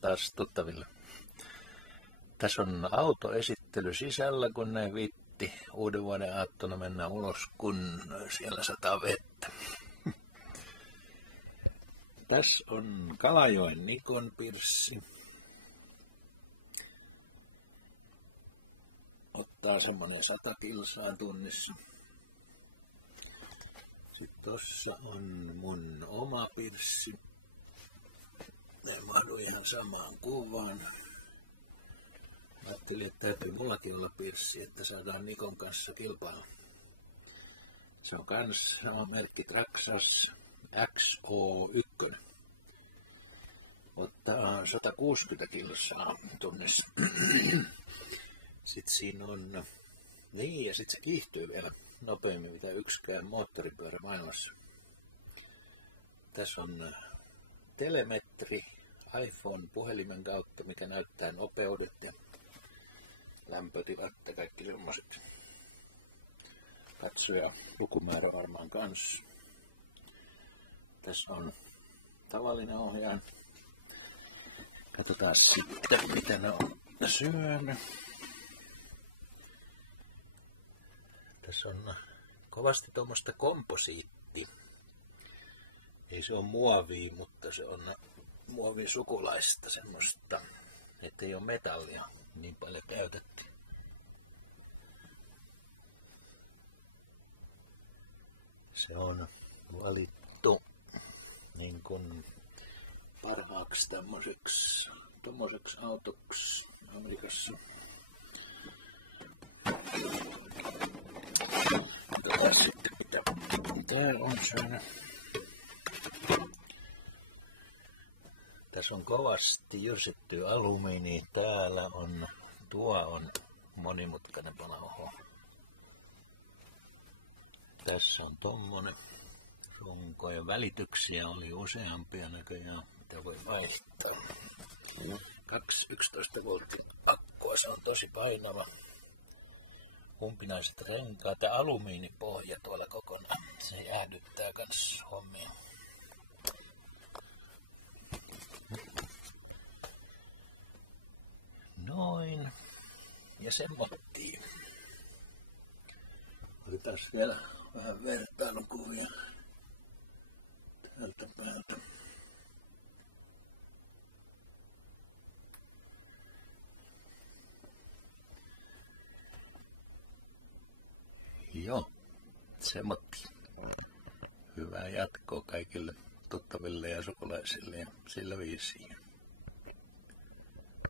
taas tuttaville. Tässä on autoesittely sisällä, kun ne viitti uuden vuoden aattona mennä ulos, kun siellä sataa vettä. Tässä on Kalajoen Nikon pirssi. Ottaa semmonen 100 kilsaa tunnissa. Sitten tossa on mun oma pirssi. Ne mahdu ihan samaan kuvaan. Ajattelin, että täytyy mullakin olla pirssi, että saadaan Nikon kanssa kilpailla. Se on kans merkki Traxxas XO1. Ottaa 160 kilsaa tunnissa. Sitten siinä on, niin ja sitten se kiihtyy vielä nopeammin mitä yksikään moottoripyörä maailmassa. Tässä on telemetri iPhone-puhelimen kautta, mikä näyttää nopeudet ja lämpötilat ja kaikki semmoiset. Katsoja lukumäärä varmaan kanssa. Tässä on tavallinen ohjaaja. Katsotaan sitten mitä ne on syönyt. Tässä on kovasti tuommoista komposiitti. Ei se ole muovia, mutta se on muovin sukulaista semmoista, ettei ole metallia niin paljon käytetty. Se on valittu niin kuin parhaaksi tommoseksi autoksi Amerikassa. Katsotaan sitten mitä täällä on syönyt. Tässä on kovasti jyrsitty alumiini. Täällä on, tuo on monimutkainen palaoho. Tässä on tommonen runko ja välityksiä oli useampia näköjään, mitä voi vaihtaa. 211 voltin akkua, se on tosi painava. Umpinaiset renkaat ja alumiinipohja tuolla kokonaan. Se jäähdyttää kans hommia. Noin. Ja semmottiin. Otetaan vielä vähän vertailukuvia täältä päältä. Joo, semmotti. Hyvää jatkoa kaikille tuttaville ja sukulaisille ja sillä viisiin.